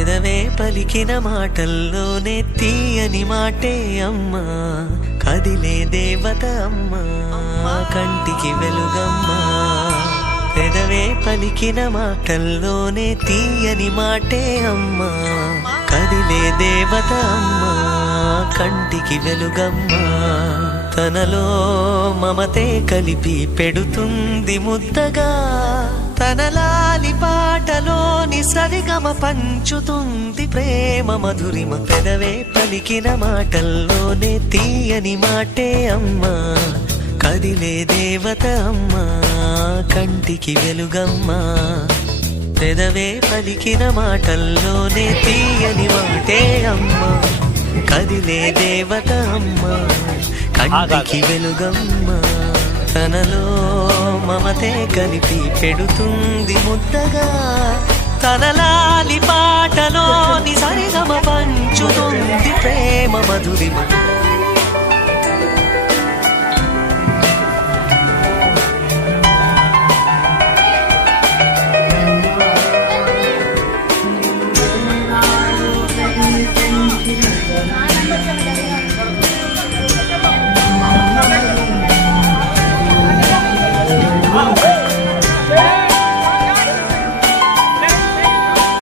పెదవే పలికిన మాటల్లోనే తీయని మాటే అమ్మా, కదిలే దేవత అమ్మా, కంటికి వెలుగమ్మా. పెదవే పలికిన మాటల్లోనే తీయని మాటే అమ్మా, కదిలే దేవత అమ్మా, కంటికి వెలుగమ్మా. తనలో మమతే కలిపి పెడుతుంది ముద్దగా, తన లాలి పాటలోని సరిగమ పంచుతుంది ప్రేమ మధురిమ. పెదవే పలికిన మాటల్లోనే తీయని మాటే అమ్మా, కదిలే దేవత అమ్మా, కంటికి వెలుగమ్మా. పెదవే పలికిన మాటల్లోనే తీయని మాటే అమ్మా, కదిలే దేవత అమ్మా, కంటికి వెలుగమ్మా. తనలో మమతే కలిపి పెడుతుంది ముద్దగా, తన లాలి పాటలోని సరిగమ పంచుతుంది ప్రేమ మధురిమ.